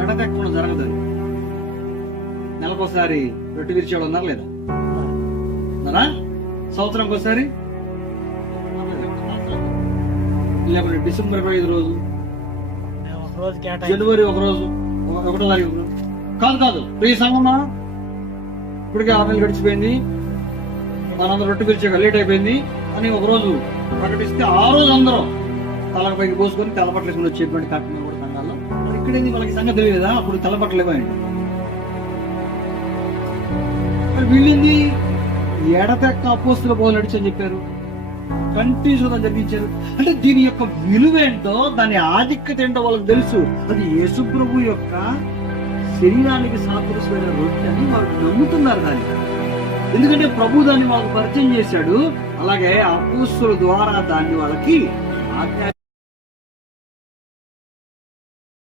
ఎడతెక్కకుండా జరగదు. నెలకోసారి రొట్టె విరిచేవాళ్ళు ఉన్నారు లేదా? ఉన్నారా? సంవత్సరంకి ఒకసారి, లేకపోతే డిసెంబర్ 25 రోజు, జనవరి 1 రోజు, 1వ తారీఖు కాదు. ఈ సంగమా ఇప్పటికే 6 నెలలు గడిచిపోయింది, మనందరూ రొట్టె పిలిచాక లేట్ అయిపోయింది అని ఒక రోజు ప్రకటిస్తే ఆ రోజు అందరూ తలకు పైకి పోసుకొని తెల్లబట్టలు వచ్చేటువంటి కార్యక్రమం కూడా సంఘాల్లో. ఇక్కడేంది వాళ్ళకి సంగతి తెలియదా? అప్పుడు తెల్లబట్టలు ఇవ్వండి. వీళ్ళింది ఎడతెక్క అపోస్తుల బోధ నడిచి అని చెప్పారు, కంటిన్యూస్ జరిగించారు. అంటే దీని యొక్క విలువేంటో, దాని ఆధిక్యత ఏంటో వాళ్ళకి తెలుసు. అది యేసు ప్రభు యొక్క శరీరానికి సాదృశ్యమైన రొట్టె అని వారు నమ్ముతున్నారు దాన్ని. ఎందుకంటే ప్రభు దాన్ని వాళ్ళకు పరిచయం చేశాడు. అలాగే అపోస్తుల ద్వారా దాన్ని వాళ్ళకి ఆజ్ఞా